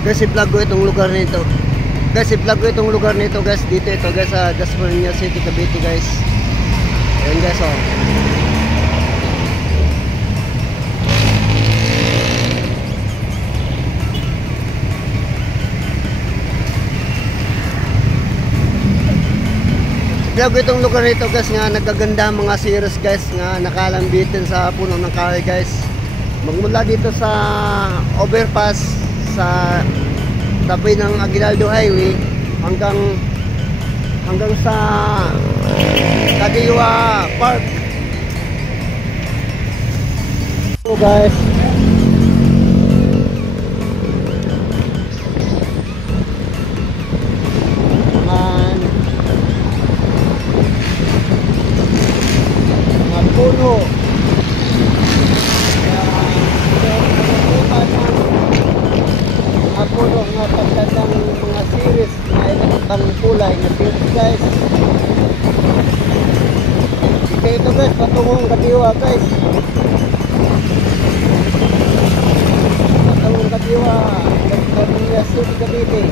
Guys, i-vlog ko itong lugar nito. Guys, i-vlog ko itong lugar nito guys. Dito ito guys sa Dasmariñas City, Cavite guys. Ayan guys oh. I-vlog ko itong lugar nito guys nga nagaganda mga series guys nga nakalambitin sa puno ng kahoy guys. Magmula dito sa overpass sa tabi ng Aguinaldo Highway hanggang sa Kadiwa Park. So guys, mga puno puno nga pagkandang mga series na ilang kulay na series guys. Ito guys, patungong Kadiwa guys. Patungong Kadiwa, Dasmariñas City, Cavite.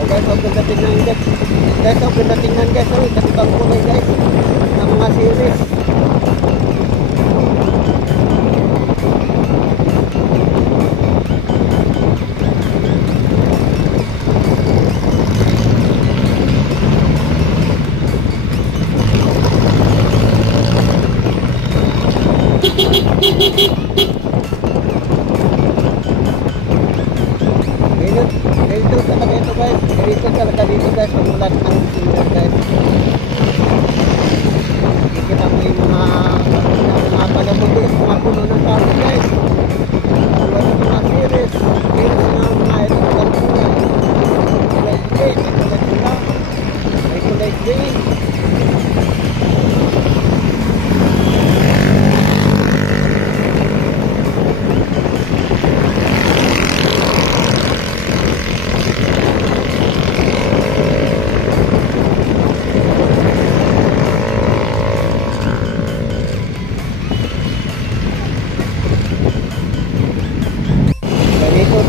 O guys, huwag ganda tingnan guys. Guys, huwag ganda tingnan guys. Ikat-ibang kulay guys na mga series. Ganito talaga ito guys. Ganito talaga dito guys. Pamulat ng singer guys. Kikita mo yung mga palamuti, mga puno ng tao guys. Pamulat ng mga series. Series na mga ito ng kulay. Kulay green, kulay pula, may kulay green.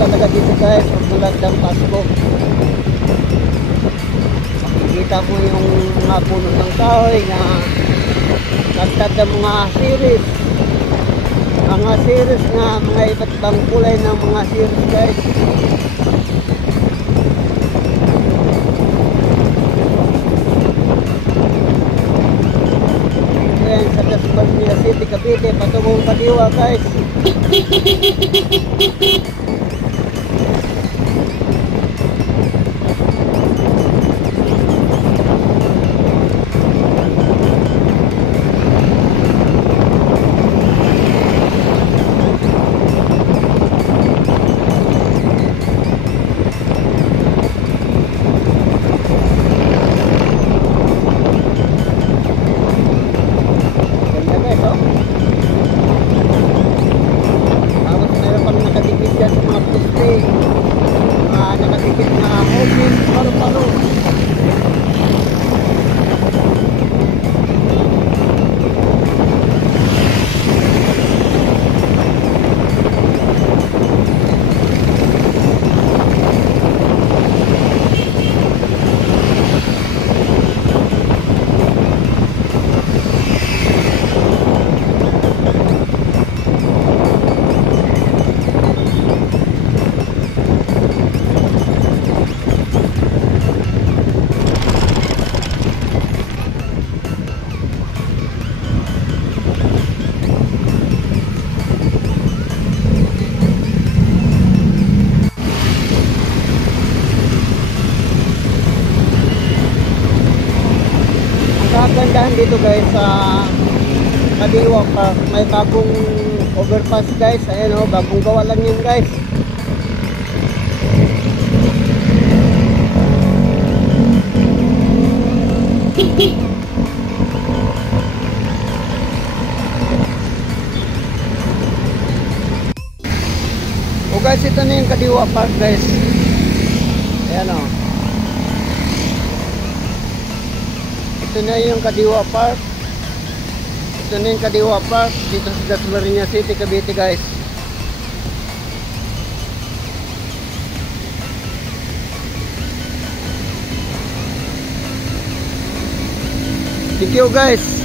Talaga dito guys, pagbulat ng Pasko. Makikita mo yung mga puno ng kahoy na nagtad ng mga series. Mga series na mga iba't ibang kulay ng mga series guys. Ayan sa Dasmariñas City, Cavite, patungong Kadiwa guys. Kagandahan dito guys sa Kadiwa Park, may bagong overpass guys. Ayan o, bagong gawa lang yun guys. O guys, ito na yung Kadiwa Park guys. Ayan o. Ito na yung Kadiwa Park. Ito na yung Kadiwa Park dito sa Dasmariñas City, Cavite guys. Thank you guys.